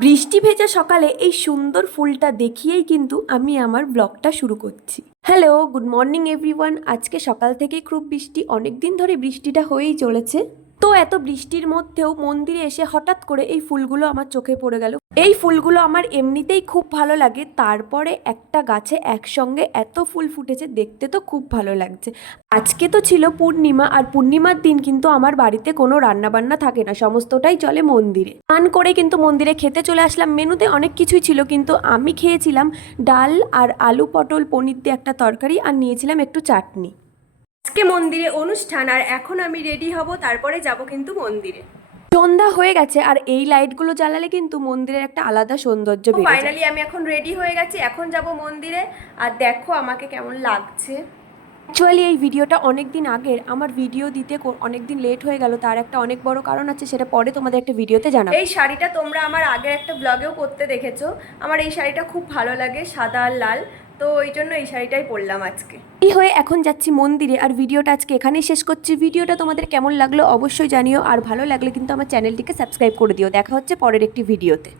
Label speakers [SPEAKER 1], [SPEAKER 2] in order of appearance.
[SPEAKER 1] বৃষ্টি ভেজা সকালে এই সুন্দর ফুলটা দেখিয়েই কিন্তু আমি আমার ব্লগটা শুরু করছি। হ্যালো গুড মর্নিং এভরিওয়ান আজকে সকাল থেকে খুব বৃষ্টি। অনেক দিন ধরে বৃষ্টিটা হয়েই চলেছে। তো এত বৃষ্টির মধ্যেও মন্দিরে এসে হঠাৎ করে এই ফুলগুলো আমার চোখে পড়ে গেল। এই ফুলগুলো আমার এমনিতেই খুব ভালো লাগে, তারপরে একটা গাছে একসঙ্গে এত ফুল ফুটেছে, দেখতে তো খুব ভালো লাগছে। আজকে তো ছিল পূর্ণিমা, আর পূর্ণিমার দিন কিন্তু আমার বাড়িতে কোনো রান্নাবান্না থাকে না, সমস্তটাই চলে মন্দিরে। স্নান করে কিন্তু মন্দিরে খেতে চলে আসলাম, মেনুতে অনেক কিছুই ছিল, কিন্তু আমি খেয়েছিলাম ডাল আর আলু পটল পনির দিয়ে একটা তরকারি, আর নিয়েছিলাম একটু চাটনি। আজকে মন্দিরে অনুষ্ঠান আর এখন আমি রেডি হব তারপরে যাব কিন্তু মন্দিরে। সন্ধ্যা হয়ে গেছে আর এই লাইটগুলো জ্বালালে কিন্তু মন্দিরের একটা আলাদা সৌন্দর্য ফাইনালি আমি এখন রেডি হয়ে গেছি এখন যাব মন্দিরে। আর দেখো আমাকে কেমন লাগছে। অ্যাকচুয়ালি এই ভিডিওটা অনেক দিন আগের। আমার ভিডিও দিতে অনেক দিন লেট হয়ে গেল তার একটা অনেক বড় কারণ আছে সেটা পরে তোমাদের একটা ভিডিওতে জানাব। এই শাড়িটা তোমরা আমার আগের একটা ব্লগেও করতে দেখেছ। আমার এই শাড়িটা খুব ভালো লাগে সাদা আর লাল। তো ওই জন্য এই শাড়িটাই পরলাম আজকে। এই হয়ে এখন যাচ্ছি মন্দিরে আর ভিডিওটা আজকে এখানেই শেষ করছি। ভিডিওটা তোমাদের কেমন লাগল অবশ্যই জানিও আর ভালো লাগলে কিন্তু আমার চ্যানেলটিকে সাবস্ক্রাইব করে দিও। দেখা হচ্ছে পরের একটি ভিডিওতে।